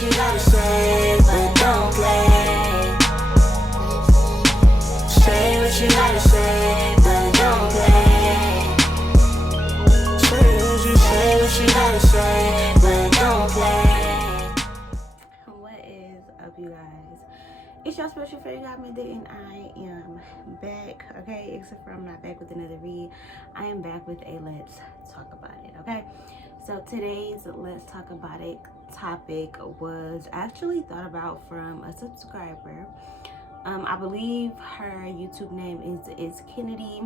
what you gotta say, but don't play. Say what you gotta say, but don't play. Say what you gotta say, but don't play. What is up, you guys? It's your special friend Godmother, and I am back. Okay, except for I'm not back with another read. I am back with a let's talk about it. Okay, so today's let's talk about it topic was actually thought about from a subscriber. I believe her YouTube name is Kennedy.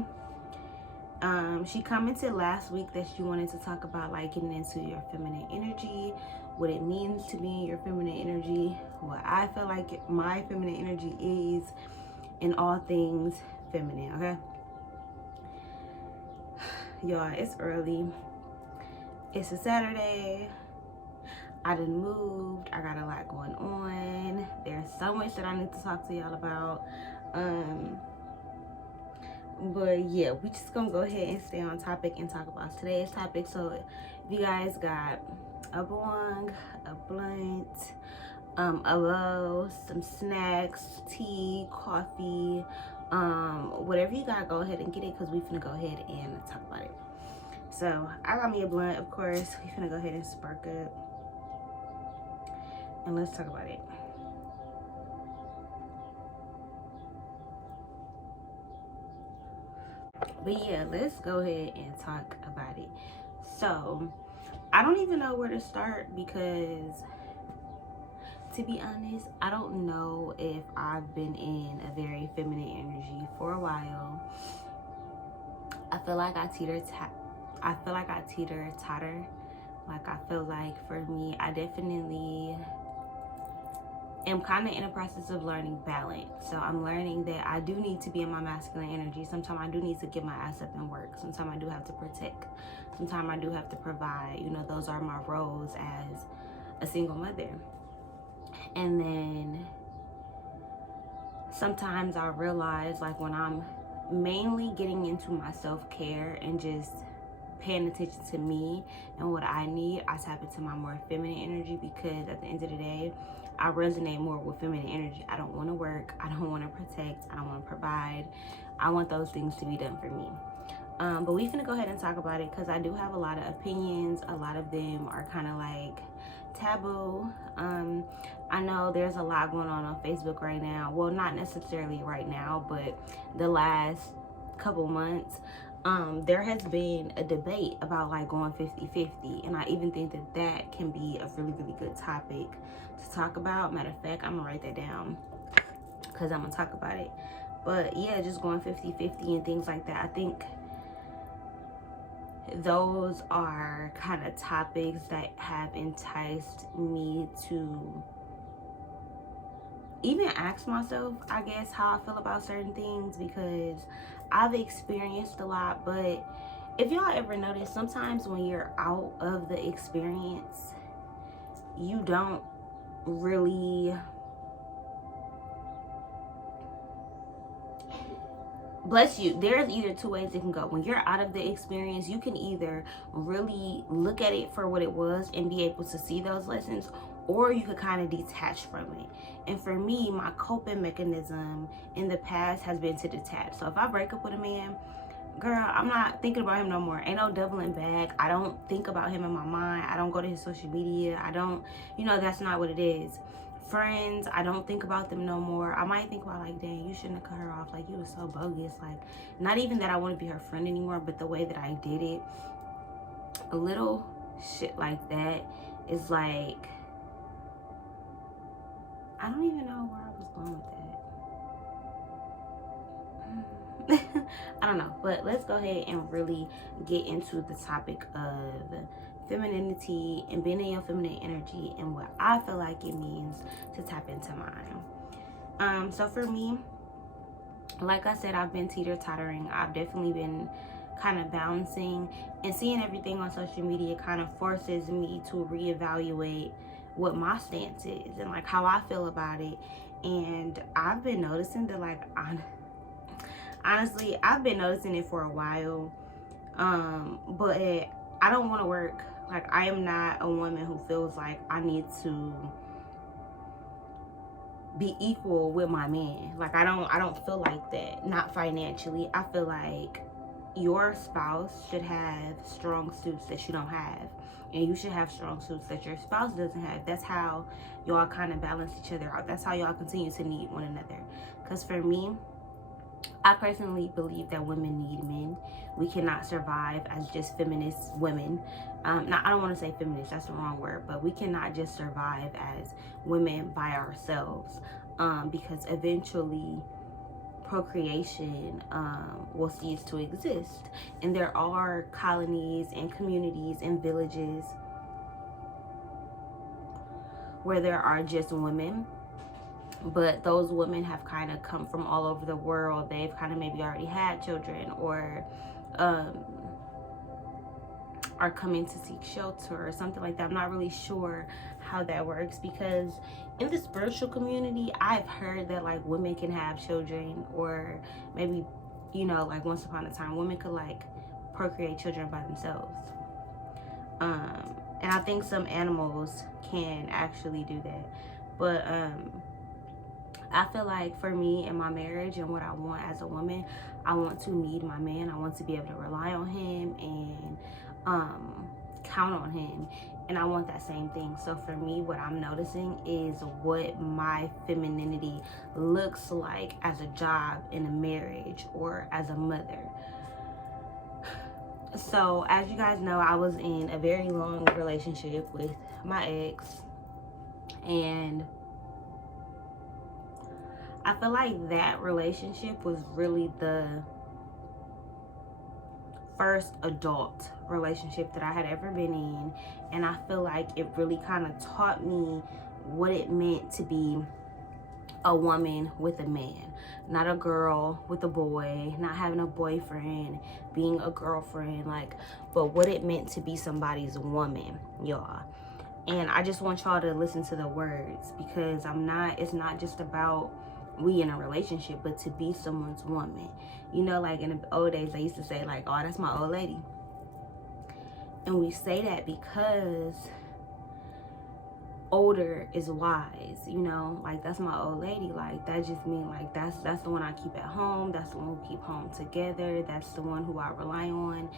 She commented last week that she wanted to talk about like getting into your feminine energy, what it means to be in your feminine energy, what I feel like my feminine energy is, in all things feminine. Okay, y'all, it's early. It's a Saturday. I done moved. I got a lot going on. There's so much that I need to talk to y'all about. But yeah, we just gonna go ahead and stay on topic and talk about today's topic. So if you guys got a bong, a blunt, a bowl, some snacks, tea, coffee, whatever you got, go ahead and get it, because we finna go ahead and talk about it. So I got me a blunt, of course. We finna go ahead and spark it, and let's talk about it. But yeah, let's go ahead and talk about it. So I don't even know where to start, because to be honest, I don't know if I've been in a very feminine energy for a while. I feel like I teeter totter. Like, I feel like for me, I definitely am kind of in a process of learning balance. So I'm learning that I do need to be in my masculine energy. Sometimes I do need to get my ass up and work. Sometimes I do have to protect. Sometimes I do have to provide. You know, those are my roles as a single mother. And then sometimes I realize, like, when I'm mainly getting into my self-care and just paying attention to me and what I need, I tap into my more feminine energy, because at the end of the day, I resonate more with feminine energy. I don't want to work. I don't want to protect. I don't want to provide. I want those things to be done for me. But we finna go ahead and talk about it, because I do have a lot of opinions. A lot of them are kind of like taboo. I know there's a lot going on Facebook right now. Well, not necessarily right now, but the last couple months, there has been a debate about like going 50-50, and I even think that that can be a really, really good topic to talk about. Matter of fact, I'm gonna write that down, because I'm gonna talk about it. But yeah, just going 50-50 and things like that, I think those are kind of topics that have enticed me to even ask myself, I guess, how I feel about certain things, because I've experienced a lot. But if y'all ever notice, sometimes when you're out of the experience, you don't really, bless you, there's either two ways it can go. When you're out of the experience, you can either really look at it for what it was and be able to see those lessons, or you could kind of detach from it. And for me, my coping mechanism in the past has been to detach. So if I break up with a man, girl, I'm not thinking about him no more. Ain't no doubling back. I don't think about him in my mind. I don't go to his social media. I don't, you know, that's not what it is. Friends, I don't think about them no more. I might think about, like, dang, you shouldn't have cut her off. Like, you was so bogus. Like, not even that I want to be her friend anymore, but the way that I did it, a little shit like that is like, I don't even know where I was going with that. I don't know, but let's go ahead and really get into the topic of femininity and being in your feminine energy, and what I feel like it means to tap into mine. So for me, like I said, I've been teeter-tottering. I've definitely been kind of bouncing, and seeing everything on social media kind of forces me to reevaluate what my stance is and like how I feel about it. And I've been noticing that, like, honestly, I've been noticing it for a while, but I don't want to work. Like, I am not a woman who feels like I need to be equal with my man. Like I don't feel like that. Not financially. I feel like your spouse should have strong suits that you don't have, and you should have strong suits that your spouse doesn't have. That's how y'all kind of balance each other out. That's how y'all continue to need one another. Because for me, I personally believe that women need men. We cannot survive as just feminist women. Now, I don't want to say feminist, that's the wrong word, but we cannot just survive as women by ourselves, because eventually procreation will cease to exist. And there are colonies and communities and villages where there are just women, but those women have kind of come from all over the world. They've kind of maybe already had children, or are coming to seek shelter or something like that. I'm not really sure how that works, because in the spiritual community, I've heard that like women can have children, or maybe, you know, like once upon a time women could like procreate children by themselves. And I think some animals can actually do that. But I feel like for me in my marriage and what I want as a woman, I want to need my man. I want to be able to rely on him and count on him. And I want that same thing. So for me, what I'm noticing is what my femininity looks like as a job in a marriage or as a mother. So as you guys know, I was in a very long relationship with my ex, and I feel like that relationship was really the first adult relationship that I had ever been in, and I feel like it really kind of taught me what it meant to be a woman with a man, not a girl with a boy, not having a boyfriend, being a girlfriend, like, but what it meant to be somebody's woman, y'all. And I just want y'all to listen to the words, because it's not just about we in a relationship, but to be someone's woman. You know, like in the old days, they used to say like, oh, that's my old lady. And we say that because older is wise, you know, like that's my old lady. Like that just means like that's the one I keep at home. That's the one who keep home together. That's the one who I rely on.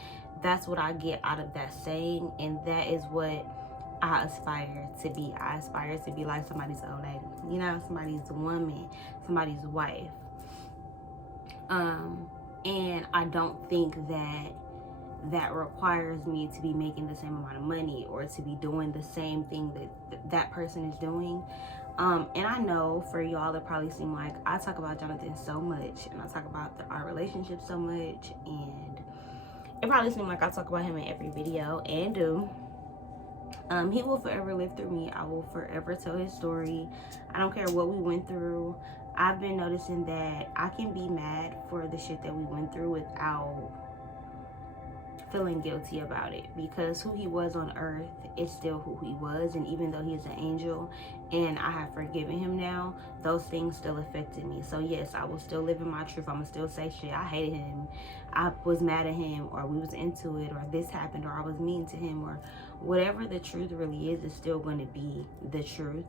That's what I get out of that saying, and that is what I aspire to be. I aspire to be like somebody's old lady, you know, somebody's woman, somebody's wife. And I don't think that requires me to be making the same amount of money or to be doing the same thing that person is doing. And I know for y'all, it probably seem like I talk about Jonathan so much, and I talk about our relationship so much, and it probably seems like I talk about him in every video, and do. He will forever live through me. I will forever tell his story. I don't care what we went through. I've been noticing that I can be mad for the shit that we went through without feeling guilty about it, because who he was on earth is still who he was. And even though he's an angel and I have forgiven him now, those things still affected me. So yes, I will still live in my truth. I'm gonna still say shit. I hated him, I was mad at him, or we was into it, or this happened, or I was mean to him, or whatever the truth really is still going to be the truth.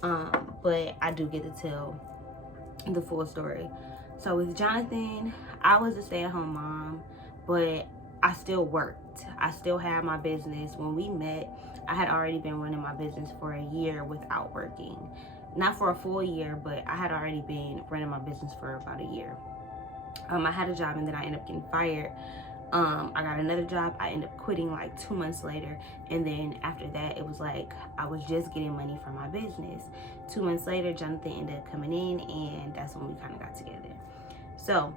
But I do get to tell the full story. So with Jonathan, I was a stay-at-home mom, but I still worked. I still had my business. When we met, I had already been running my business for a year without working. Not for a full year, but I had already been running my business for about a year. I had a job, and then I ended up getting fired. I got another job. I ended up quitting like 2 months later. And then after that, it was like I was just getting money from my business. 2 months later, Jonathan ended up coming in, and that's when we kind of got together. So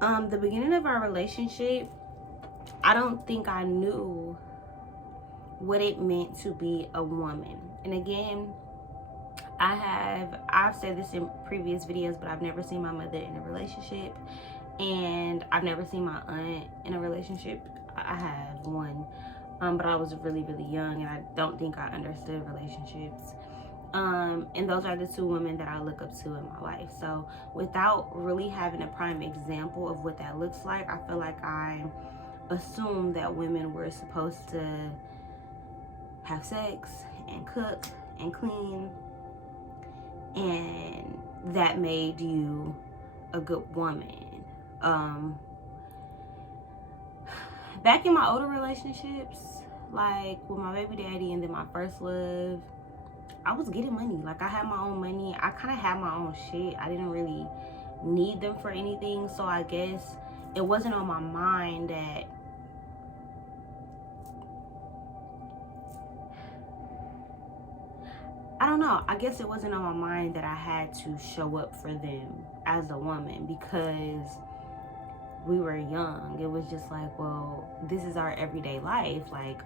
the beginning of our relationship, I don't think I knew what it meant to be a woman. And again, I've said this in previous videos, but I've never seen my mother in a relationship, and I've never seen my aunt in a relationship. I have one, but I was really, really young, and I don't think I understood relationships. And those are the two women that I look up to in my life. So without really having a prime example of what that looks like, I feel like I assumed that women were supposed to have sex and cook and clean and that made you a good woman. Back in my older relationships, like with my baby daddy and then my first love, I was getting money. Like I had my own money. I kind of had my own shit. I didn't really need them for anything. So I guess it wasn't on my mind that I don't know. I guess it wasn't on my mind that I had to show up for them as a woman because we were young. It was just like, well, this is our everyday life. Like,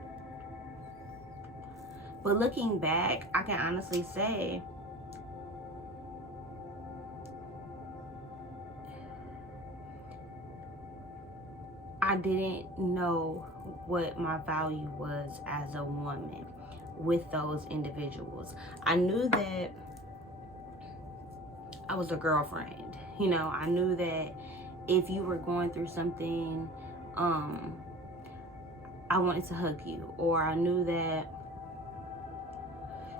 but looking back, I can honestly say I didn't know what my value was as a woman with those individuals. I knew that I was a girlfriend. You know, I knew that if you were going through something, I wanted to hug you. Or I knew that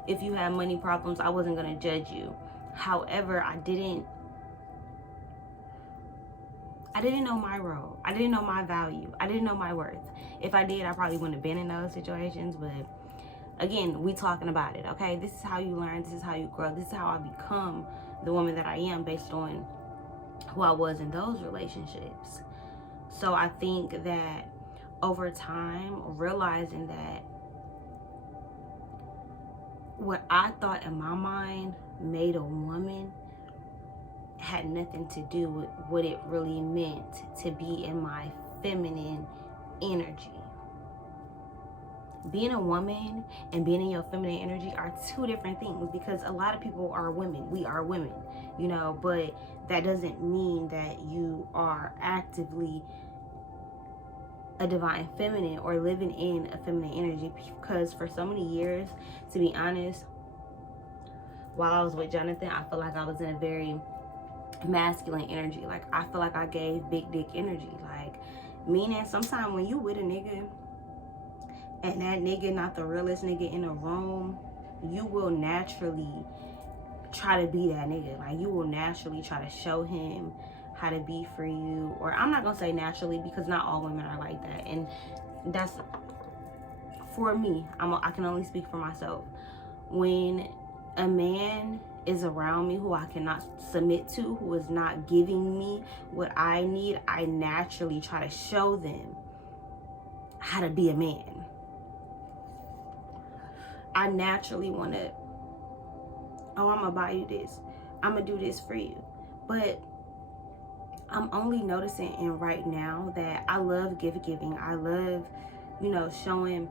if you had money problems, I wasn't going to judge you. However, I didn't know my role. I didn't know my value. I didn't know my worth. If I did, I probably wouldn't have been in those situations. But again, we talking about it, okay? This is how you learn. This is how you grow. This is how I become the woman that I am based on who I was in those relationships. So I think that over time, realizing that what I thought in my mind made a woman had nothing to do with what it really meant to be in my feminine energy. Being a woman and being in your feminine energy are two different things, because a lot of people are women. We are women, you know, but that doesn't mean that you are actively a divine feminine or living in a feminine energy. Because for so many years, to be honest, while I was with Jonathan, I feel like I was in a very masculine energy. Like I feel like I gave big dick energy. Like, meaning sometimes when you with a nigga and that nigga not the realest nigga in the room, you will naturally try to be that nigga. Like you will naturally try to show him how to be for you. Or I'm not gonna say naturally, because not all women are like that, and that's for me. I can only speak for myself. When a man is around me who I cannot submit to, who is not giving me what I need, I naturally try to show them how to be a man. I naturally want to, oh, I'm gonna buy you this, I'm gonna do this for you. But I'm only noticing in right now that I love giving. I love, you know, showing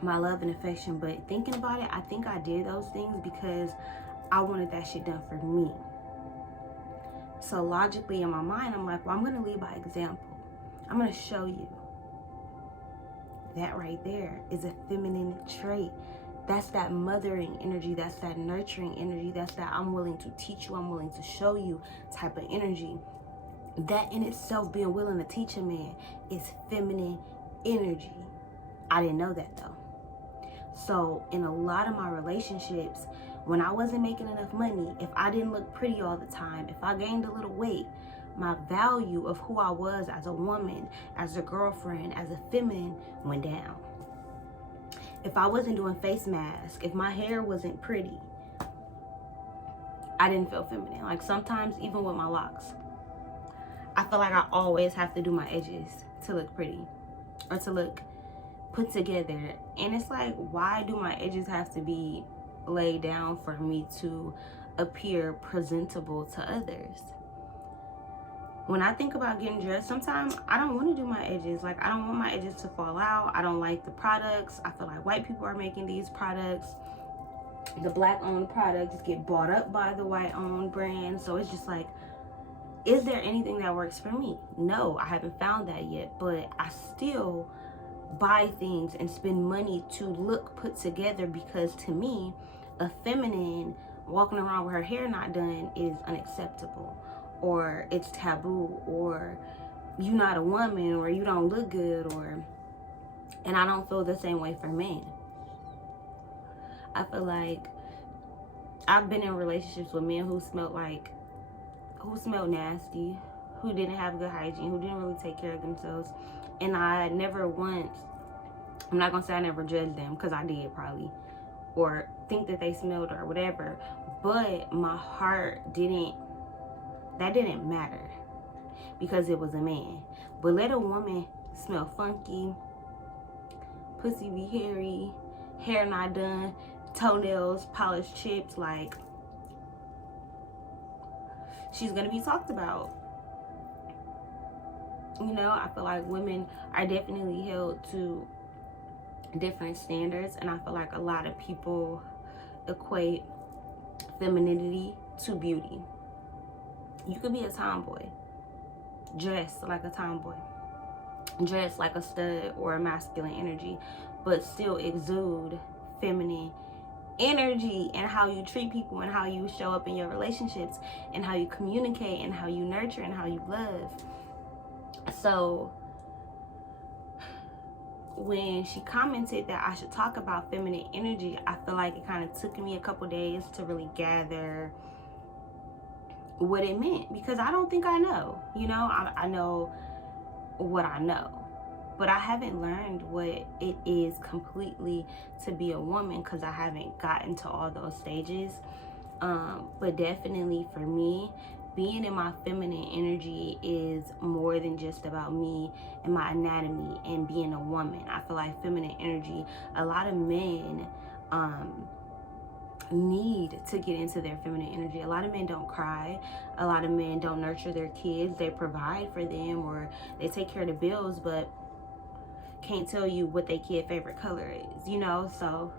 my love and affection. But thinking about it, I think I did those things because I wanted that shit done for me. So logically in my mind, I'm like, well, I'm gonna lead by example. I'm gonna show you. That right there is a feminine trait. That's that mothering energy. That's that nurturing energy. That's that I'm willing to teach you, I'm willing to show you type of energy. That in itself, being willing to teach a man, is feminine energy. I didn't know that though. So in a lot of my relationships, when I wasn't making enough money, if I didn't look pretty all the time, if I gained a little weight, my value of who I was as a woman, as a girlfriend, as a feminine went down. If I wasn't doing face masks, if my hair wasn't pretty, I didn't feel feminine. Like sometimes even with my locks, I feel like I always have to do my edges to look pretty or to look put together. And it's like, why do my edges have to be laid down for me to appear presentable to others? When I think about getting dressed, sometimes I don't want to do my edges. Like, I don't want my edges to fall out. I don't like the products. I feel like white people are making these products. The black owned products get bought up by the white owned brand. So it's just like, is there anything that works for me? No, I haven't found that yet, but I still buy things and spend money to look put together, because to me, a feminine walking around with her hair not done is unacceptable, or it's taboo, or you're not a woman, or you don't look good, or, and I don't feel the same way for men. I feel like I've been in relationships with men who smelled nasty, who didn't have good hygiene, who didn't really take care of themselves. And I never once, I'm not gonna say I never judged them, because I did probably, or think that they smelled or whatever, but my heart didn't matter, because it was a man. But let a woman smell funky, pussy be hairy, hair not done, toenails polished chips, like, she's gonna be talked about. You know, I feel like women are definitely held to different standards, and I feel like a lot of people equate femininity to beauty. You could be a tomboy, dress like a tomboy, dress like a stud or a masculine energy, but still exude feminine energy, and how you treat people, and how you show up in your relationships, and how you communicate, and how you nurture, and how you love. So when she commented that I should talk about feminine energy, I feel like it kind of took me a couple days to really gather what it meant, because I don't think I know. You know, I know what I know, but I haven't learned what it is completely to be a woman, because I haven't gotten to all those stages. But definitely for me, being in my feminine energy is more than just about me and my anatomy and being a woman. I feel like feminine energy, a lot of men need to get into their feminine energy. A lot of men don't cry. A lot of men don't nurture their kids. They provide for them, or they take care of the bills, but can't tell you what their kid favorite color is, you know? So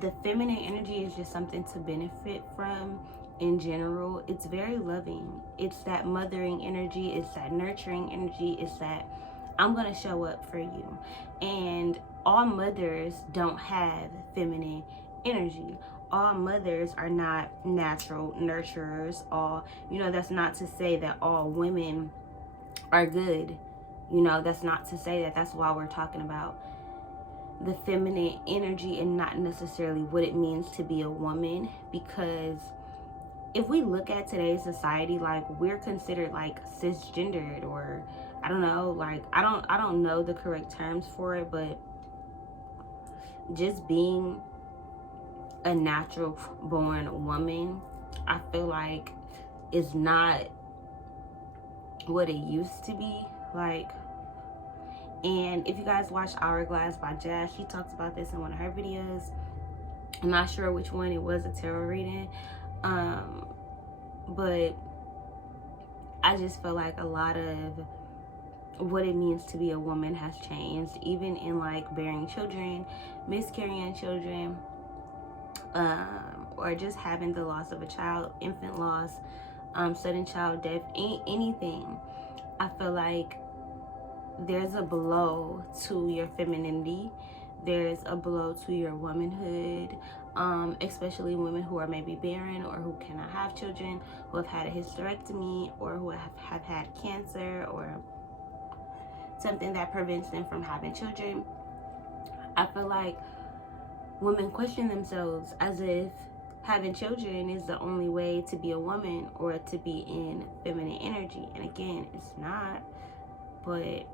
the feminine energy is just something to benefit from in general. It's very loving. It's that mothering energy. It's that nurturing energy. It's that I'm going to show up for you. And all mothers don't have feminine energy. All mothers are not natural nurturers. That's not to say that all women are good. That's not to say that. That's why we're talking about the feminine energy and not necessarily what it means to be a woman. Because if we look at today's society, like, we're considered like cisgendered, or I don't know, like, I don't know the correct terms for it, but just being a natural born woman, I feel like is not what it used to be. Like, and if you guys watch Hourglass by Jazz, she talks about this in one of her videos. I'm not sure which one it was, a tarot reading, but I just feel like a lot of what it means to be a woman has changed, even in like bearing children, miscarrying children, or just having the loss of a child, infant loss, sudden child death, anything. I feel like there's a blow to your femininity. There's a blow to your womanhood, especially women who are maybe barren, or who cannot have children, who have had a hysterectomy, or who have had cancer, or something that prevents them from having children. I feel like women question themselves as if having children is the only way to be a woman or to be in feminine energy. And again, it's not. But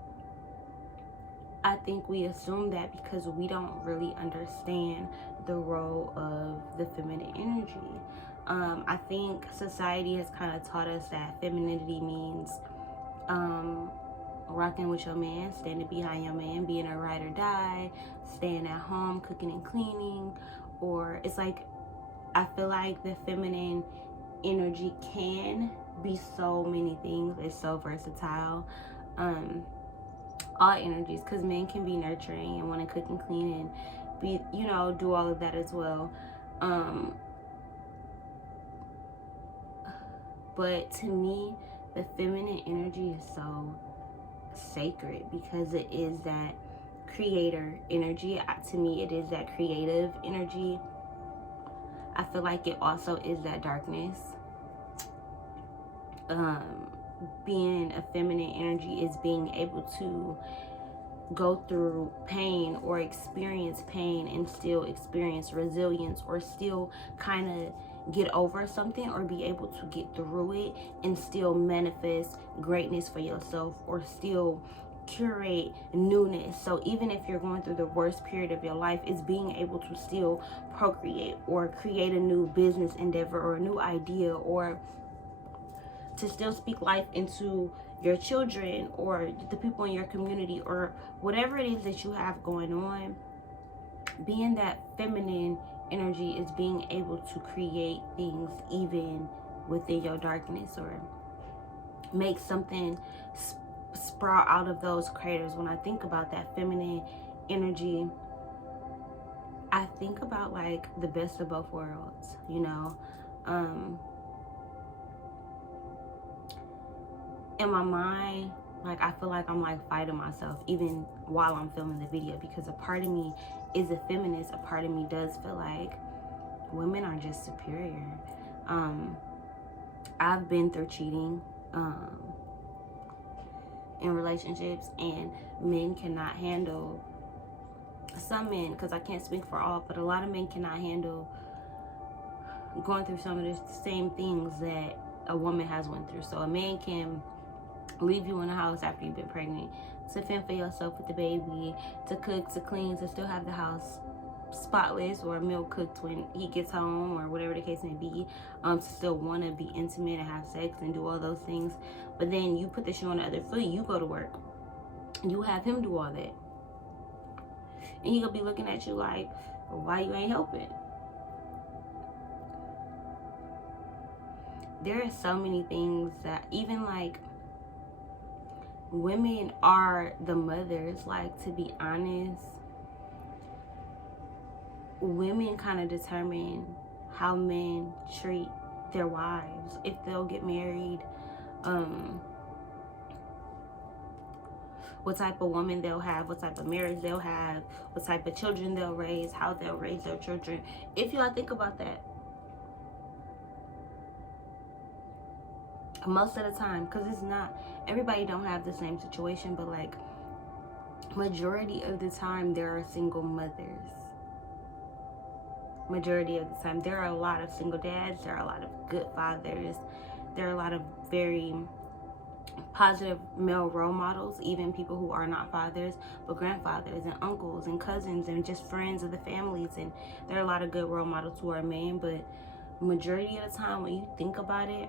I think we assume that because we don't really understand the role of the feminine energy. I think society has kind of taught us that femininity means rocking with your man, standing behind your man, being a ride or die, staying at home, cooking and cleaning. Or it's like, I feel like the feminine energy can be so many things. It's so versatile. All energies, because men can be nurturing and want to cook and clean and be, do all of that as well. But to me, the feminine energy is so sacred, because it is that creator energy. To me, it is that creative energy. I feel like it also is that darkness. Being a feminine energy is being able to go through pain or experience pain and still experience resilience, or still kind of get over something, or be able to get through it and still manifest greatness for yourself, or still curate newness. So even if you're going through the worst period of your life, it's being able to still procreate or create a new business endeavor or a new idea, or to still speak life into your children or the people in your community, or whatever it is that you have going on. Being that feminine energy is being able to create things even within your darkness, or make something sprout out of those craters. When I think about that feminine energy, I think about like the best of both worlds, you know. In my mind, like, I feel like I'm like fighting myself even while I'm filming the video, because a part of me is a feminist. A part of me does feel like women are just superior. I've been through cheating in relationships, and men cannot handle, some men, because I can't speak for all, but a lot of men cannot handle going through some of the same things that a woman has went through. So a man can leave you in the house after you've been pregnant, to fend for yourself with the baby, to cook, to clean, to still have the house spotless or meal cooked when he gets home, or whatever the case may be, to still want to be intimate and have sex and do all those things. But then you put the shoe on the other foot, you go to work, you have him do all that, and he gonna be looking at you like, why you ain't helping? There are so many things that, even like, women are the mothers. Like, to be honest, women kind of determine how men treat their wives, if they'll get married, what type of woman they'll have, what type of marriage they'll have, what type of children they'll raise, how they'll raise their children. If y'all think about that, most of the time, because it's not, everybody don't have the same situation, but like, majority of the time there are single mothers. Majority of the time there are a lot of single dads, there are a lot of good fathers, there are a lot of very positive male role models, even people who are not fathers but grandfathers and uncles and cousins and just friends of the families. And there are a lot of good role models who are men, but majority of the time, when you think about it,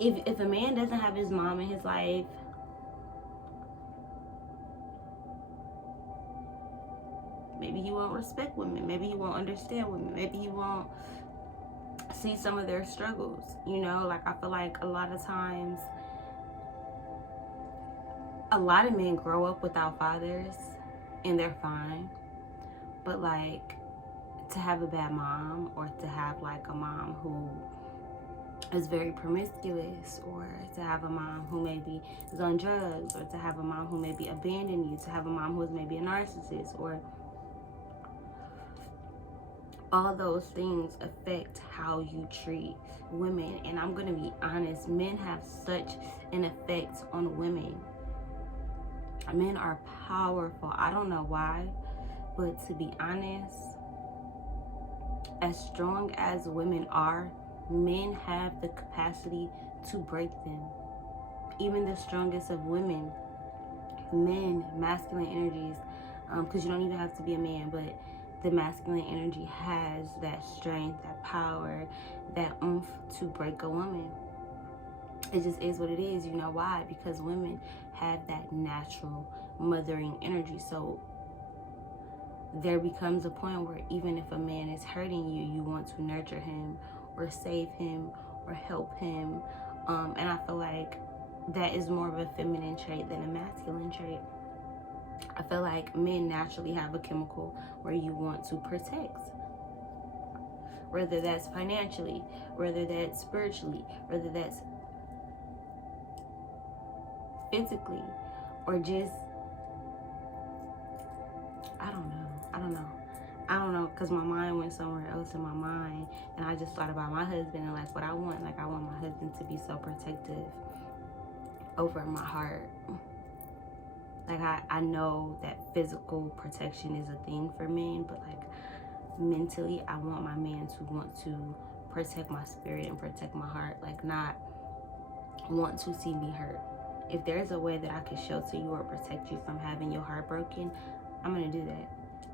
if a man doesn't have his mom in his life, maybe he won't respect women, maybe he won't understand women, maybe he won't see some of their struggles, you know. Like, I feel like a lot of times, a lot of men grow up without fathers and they're fine, but like, to have a bad mom, or to have like a mom who is very promiscuous, or to have a mom who maybe is on drugs, or to have a mom who maybe abandoned you, to have a mom who is maybe a narcissist, or all those things affect how you treat women. And I'm gonna be honest, men have such an effect on women. Men are powerful. I don't know why, but to be honest, as strong as women are, men have the capacity to break them. Even the strongest of women, men, masculine energies, because you don't even have to be a man, but the masculine energy has that strength, that power, that oomph to break a woman. It just is what it is. You know why? Because women have that natural mothering energy. So there becomes a point where even if a man is hurting you, you want to nurture him, or save him, or help him. And I feel like that is more of a feminine trait than a masculine trait. I feel like men naturally have a chemical where you want to protect, whether that's financially, whether that's spiritually, whether that's physically, or just, I don't know, because my mind went somewhere else in my mind, and I just thought about my husband and like what I want. Like, I want my husband to be so protective over my heart. Like, I know that physical protection is a thing for men, but like mentally, I want my man to want to protect my spirit and protect my heart, like not want to see me hurt. If there's a way that I can shelter you or protect you from having your heart broken, I'm gonna do that.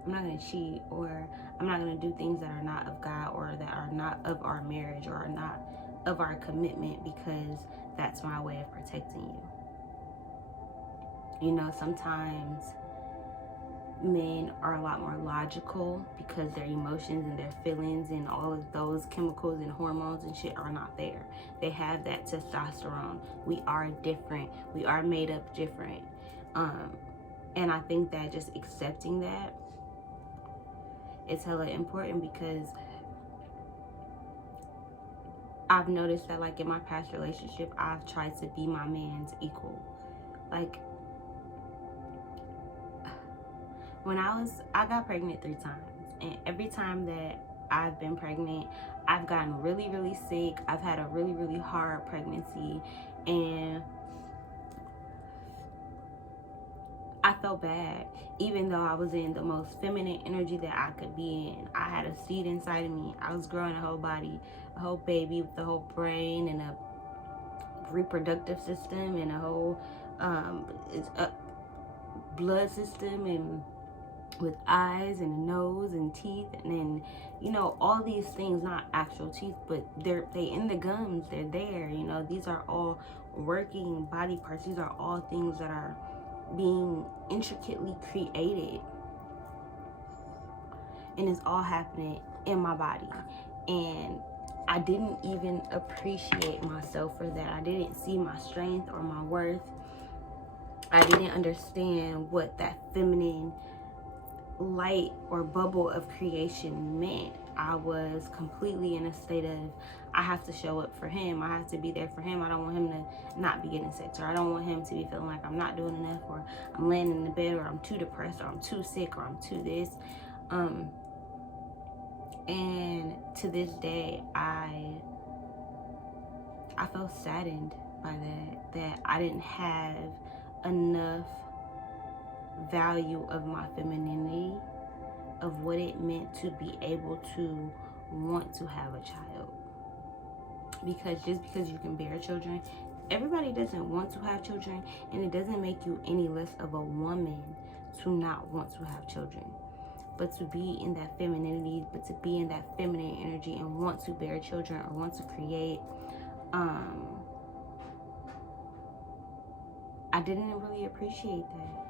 I'm not gonna cheat, or I'm not gonna do things that are not of God or that are not of our marriage or are not of our commitment, because that's my way of protecting you. You know, sometimes men are a lot more logical because their emotions and their feelings and all of those chemicals and hormones and shit are not there. They have that testosterone. We are different. We are made up different. And I think that just accepting that is hella important, because I've noticed that like in my past relationship, I've tried to be my man's equal. Like, when I got pregnant 3 times, and every time that I've been pregnant, I've gotten really, really sick. I've had a really, really hard pregnancy, and I felt bad, even though I was in the most feminine energy that I could be in. I had a seed inside of me. I was growing a whole body, a whole baby with a whole brain and a reproductive system and a whole blood system, and with eyes and a nose and teeth, and then, you know, all these things, not actual teeth, but they in the gums, they're there. You know, these are all working body parts. These are all things that are being intricately created, and it's all happening in my body. And I didn't even appreciate myself for that. I didn't see my strength or my worth. I didn't understand what that feminine light or bubble of creation meant. I was completely in a state of, I have to show up for him. I have to be there for him. I don't want him to not be getting sex, or I don't want him to be feeling like I'm not doing enough, or I'm laying in the bed, or I'm too depressed, or I'm too sick, or I'm too this. And to this day, I felt saddened by that I didn't have enough value of my femininity, of what it meant to be able to want to have a child. Because just because you can bear children, everybody doesn't want to have children, and it doesn't make you any less of a woman to not want to have children. But to be in that femininity, but to be in that feminine energy and want to bear children or want to create, I didn't really appreciate that.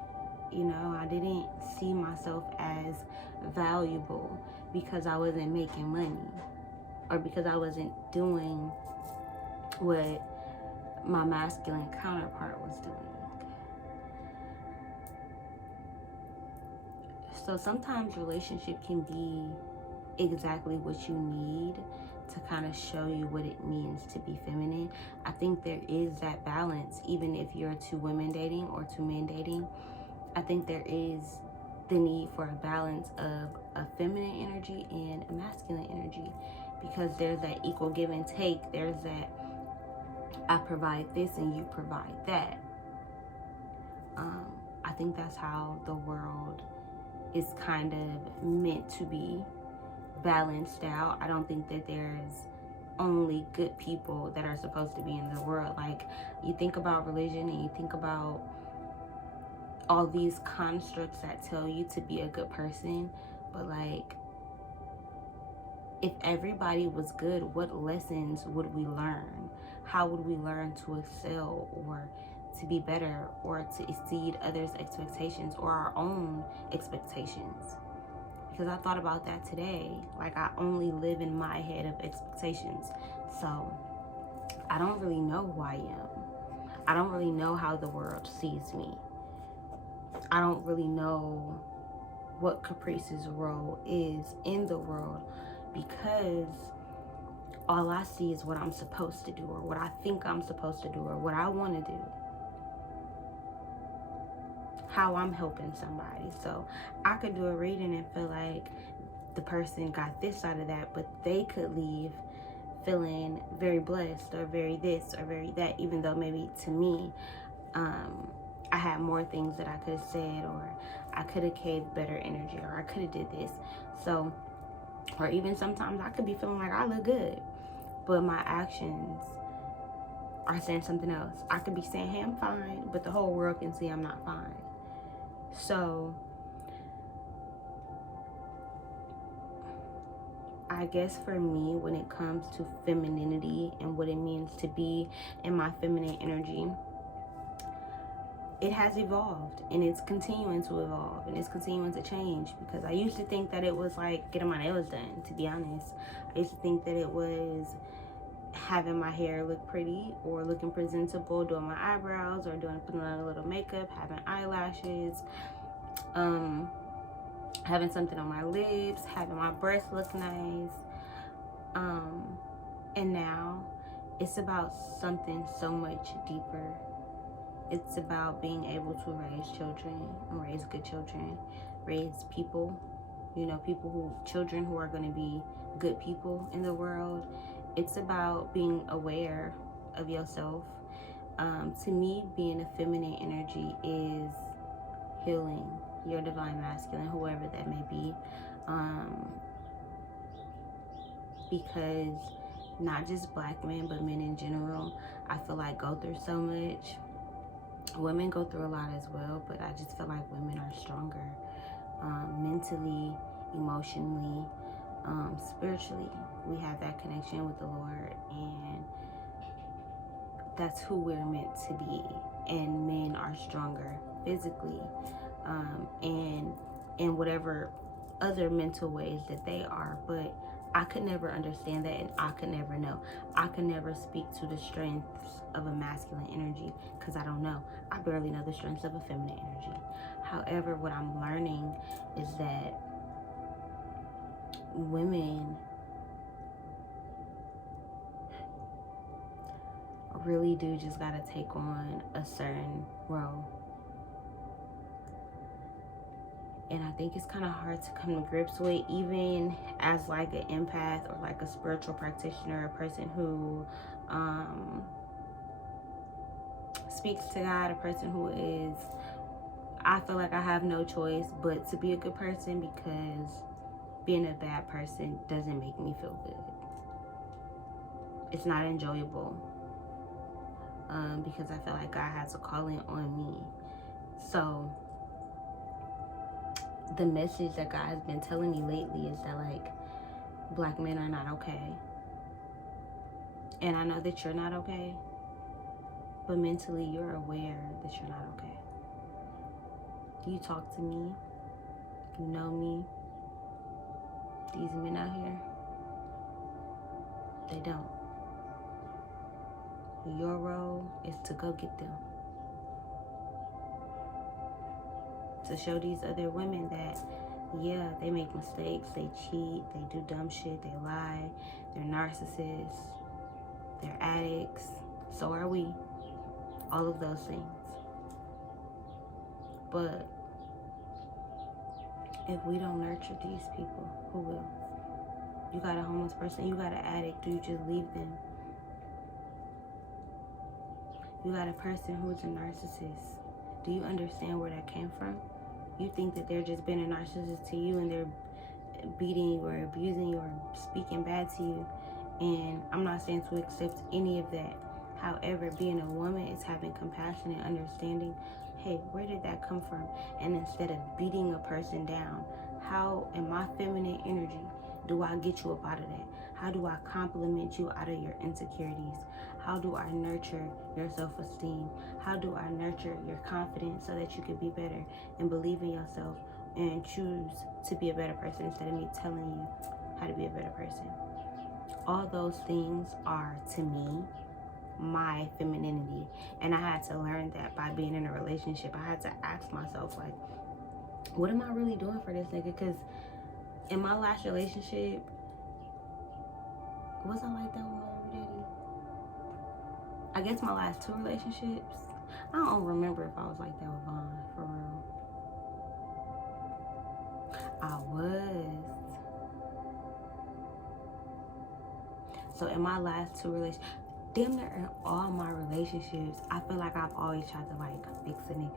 You know, I didn't see myself as valuable because I wasn't making money, or because I wasn't doing what my masculine counterpart was doing. So sometimes relationship can be exactly what you need to kind of show you what it means to be feminine. I think there is that balance, even if you're 2 women dating or 2 men dating. I think there is the need for a balance of a feminine energy and a masculine energy, because there's that equal give and take. There's that I provide this and you provide that. I think that's how the world is kind of meant to be balanced out. I don't think that there's only good people that are supposed to be in the world. Like, you think about religion and you think about all these constructs that tell you to be a good person, but like, if everybody was good, what lessons would we learn? How would we learn to excel, or to be better, or to exceed others' expectations or our own expectations? Because I thought about that today. Like, I only live in my head of expectations, so I don't really know who I am. I don't really know how the world sees me. I don't really know what Caprice's role is in the world, because all I see is what I'm supposed to do, or what I think I'm supposed to do, or what I want to do, how I'm helping somebody. So I could do a reading and feel like the person got this out of that, but they could leave feeling very blessed, or very this, or very that, even though maybe to me, I had more things that I could have said, or I could have gave better energy, or I could have did this. So, or even sometimes I could be feeling like I look good, but my actions are saying something else. I could be saying, hey, I'm fine, but the whole world can see I'm not fine. So I guess for me, when it comes to femininity and what it means to be in my feminine energy, it has evolved, and it's continuing to evolve, and it's continuing to change, because I used to think that it was like getting my nails done, to be honest. I used to think that it was having my hair look pretty, or looking presentable, doing my eyebrows, or putting on a little makeup, having eyelashes, having something on my lips, having my breasts look nice. And now it's about something so much deeper. It's about being able to raise children, and raise good children, raise people, children who are going to be good people in the world. It's about being aware of yourself. To me, being a feminine energy is healing your divine masculine, whoever that may be. Because not just black men, but men in general, I feel like go through so much. Women go through a lot as well, but I just feel like women are stronger, mentally, emotionally, spiritually. We have that connection with the Lord, and that's who we're meant to be. And men are stronger physically, and in whatever other mental ways that they are. But I could never understand that, and I could never know. I could never speak to the strengths of a masculine energy, because I don't know. I barely know the strengths of a feminine energy. However, what I'm learning is that women really do just gotta take on a certain role. And I think it's kind of hard to come to grips with, even as like an empath, or like a spiritual practitioner, a person who speaks to God, a person who is, I feel like I have no choice but to be a good person, because being a bad person doesn't make me feel good. It's not enjoyable, because I feel like God has a calling on me. So the message that God has been telling me lately is that, like, black men are not okay. And I know that you're not okay, but mentally you're aware that you're not okay. You talk to me, you know me. These men out here, they don't. Your role is to go get them. To show these other women that, yeah, they make mistakes, they cheat, they do dumb shit, they lie, they're narcissists, they're addicts. So are we. All of those things. But if we don't nurture these people, who will? You got a homeless person, you got an addict, do you just leave them? You got a person who's a narcissist. Do you understand where that came from? You think that they're just being a narcissist to you, and they're beating you or abusing you or speaking bad to you. And I'm not saying to accept any of that. However, being a woman is having compassion and understanding. Hey, where did that come from? And instead of beating a person down, how in my feminine energy do I get you up out of that? How do I compliment you out of your insecurities? How do I nurture your self-esteem? How do I nurture your confidence so that you can be better and believe in yourself and choose to be a better person instead of me telling you how to be a better person? All those things are, to me, my femininity. And I had to learn that by being in a relationship. I had to ask myself, like, what am I really doing for this nigga? Because in my last relationship, was I like that with my baby daddy? I guess my last 2 relationships, I don't remember if I was like that with Vaughn, for real. I was. So in my last 2 relationships, damn near in all my relationships, I feel like I've always tried to like fix a nigga.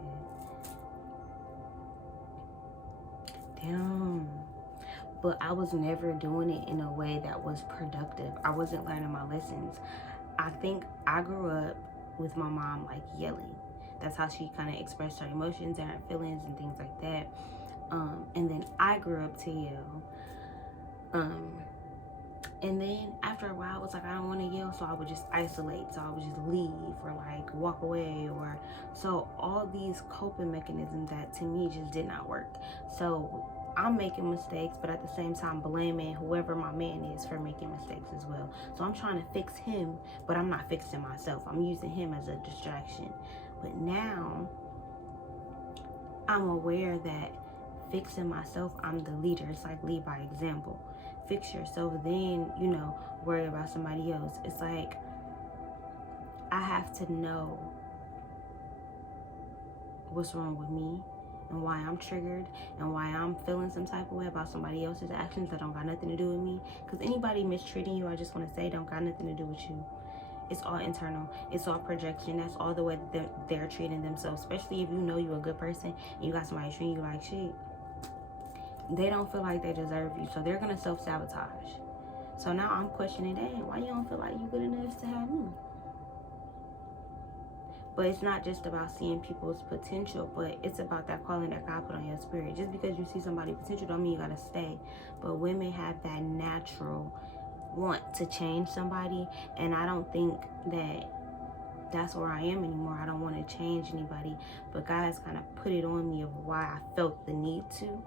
Damn. But I was never doing it in a way that was productive. I wasn't learning my lessons. I think I grew up with my mom like yelling. That's how she kind of expressed her emotions and her feelings and things like that. And then I grew up to yell. And then after a while, I was like, I don't want to yell, so I would just isolate. So I would just leave or like walk away, or so all these coping mechanisms that to me just did not work. So I'm making mistakes, but at the same time blaming whoever my man is for making mistakes as well. So I'm trying to fix him, but I'm not fixing myself. I'm using him as a distraction. But now I'm aware that fixing myself, I'm the leader. It's like lead by example. Fix yourself, then, you know, worry about somebody else. It's like I have to know what's wrong with me and why I'm triggered and why I'm feeling some type of way about somebody else's actions that don't got nothing to do with me. Because anybody mistreating you, I just want to say, don't got nothing to do with you. It's all internal. It's all projection. That's all the way that they're treating themselves. Especially if you know you're a good person and you got somebody treating you like shit. They don't feel like they deserve you, so they're gonna self-sabotage. So now I'm questioning, dang, why you don't feel like you good enough to have me? But it's not just about seeing people's potential, but it's about that calling that God put on your spirit. Just because you see somebody's potential don't mean you gotta stay. But women have that natural want to change somebody, and I don't think that that's where I am anymore. I don't want to change anybody, but God has kind of put it on me of why I felt the need to.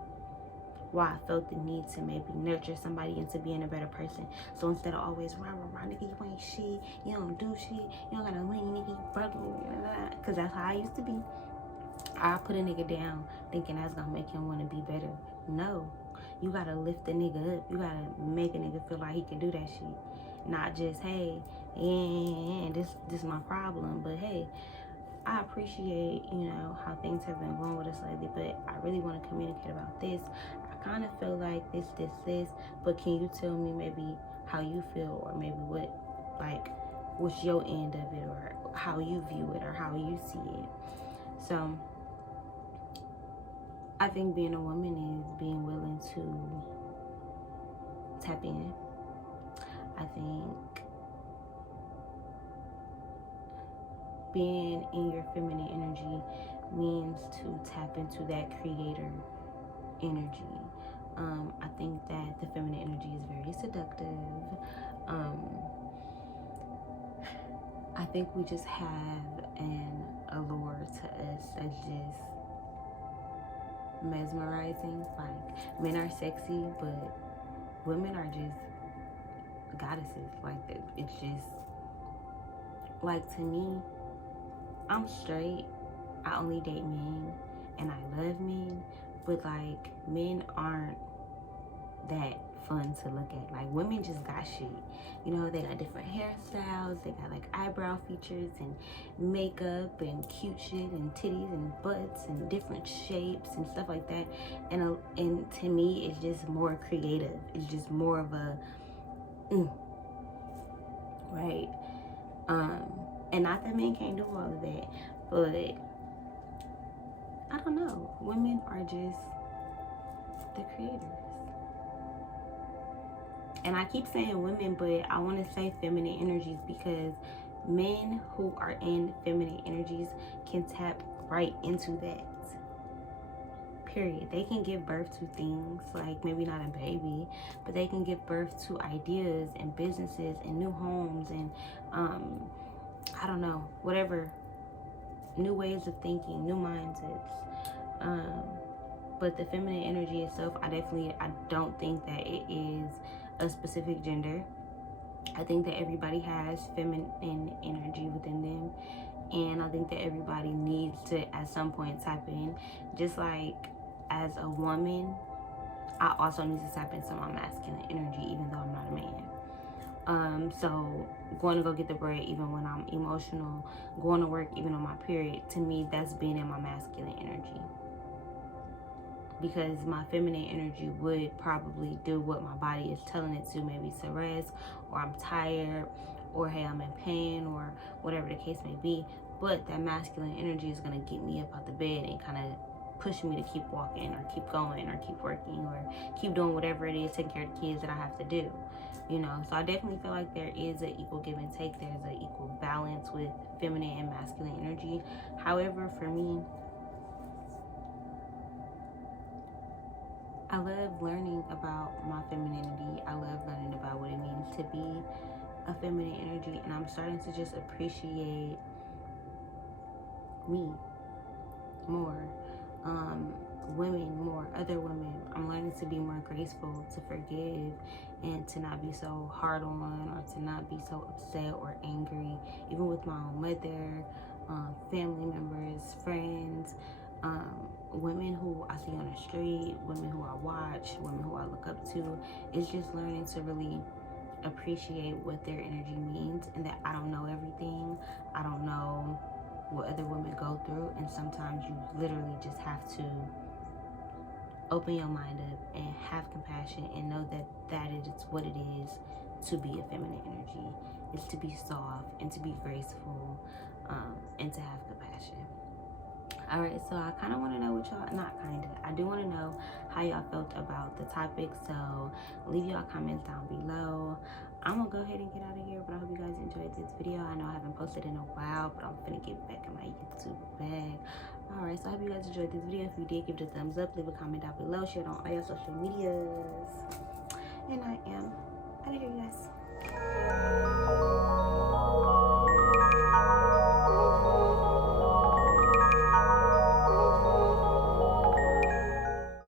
Why I felt the need to maybe nurture somebody into being a better person. So instead of always rah, nigga, you ain't shit, you don't do shit, you don't got no money, nigga, you broke, because that's how I used to be. I put a nigga down thinking that's gonna make him want to be better. No, you gotta lift the nigga up. You gotta make a nigga feel like he can do that shit. Not just, hey, yeah, this is my problem, but hey, I appreciate, you know, how things have been going with us lately, but I really want to communicate about this. I kind of feel like this, but can you tell me maybe how you feel, or maybe what's your end of it, or how you view it, or how you see it. So I think being a woman is being willing to tap in. I think being in your feminine energy means to tap into that creator energy. I think that the feminine energy is very seductive. I think we just have an allure to us that's just mesmerizing. Like, men are sexy, but women are just goddesses. Like, it's just, like, to me, I'm straight. I only date men and I love men, but like, men aren't that fun to look at. Like, women just got shit. You know, they got different hairstyles, they got like eyebrow features and makeup and cute shit and titties and butts and different shapes and stuff like that. And to me, it's just more creative. It's just more of a right. And not that men can't do all of that, but I don't know. Women are just the creators. And I keep saying women, but I want to say feminine energies, because men who are in feminine energies can tap right into that. Period. They can give birth to things, like maybe not a baby, but they can give birth to ideas and businesses and new homes and I don't know, whatever, new ways of thinking, new mindsets. But the feminine energy itself, I don't think that it is a specific gender. I think that everybody has feminine energy within them, and I think that everybody needs to at some point tap in. Just like as a woman, I also need to tap into my masculine energy, even though I'm not a man. So going to go get the bread even when I'm emotional, going to work even on my period, to me, that's being in my masculine energy. Because my feminine energy would probably do what my body is telling it to, maybe to rest, or I'm tired, or hey, I'm in pain, or whatever the case may be. But that masculine energy is going to get me up out the bed and kind of push me to keep walking or keep going or keep working or keep doing whatever it is, taking care of the kids that I have to do, you know. So I definitely feel like there is an equal give and take. There's an equal balance with feminine and masculine energy. However, for me, I love learning about my femininity. I love learning about what it means to be a feminine energy, and I'm starting to just appreciate me more, women more, other women. I'm learning to be more graceful, to forgive, and to not be so hard on, or to not be so upset or angry, even with my own mother, family members, friends, women who I see on the street, women who I watch, women who I look up to. It's just learning to really appreciate what their energy means, and that I don't know everything. I don't know what other women go through, and sometimes you literally just have to open your mind up and have compassion and know that that is what it is to be a feminine energy. It's to be soft and to be graceful, and to have compassion. All right, so I kind of want to know what y'all, not kind of, I do want to know how y'all felt about the topic. So leave y'all comments down below. I'm gonna go ahead and get out of here, but I hope you guys enjoyed this video. I know I haven't posted in a while, but I'm gonna get back in my YouTube bag. All right, so I hope you guys enjoyed this video. If you did, give it a thumbs up, leave a comment down below, share it on all your social medias, and I am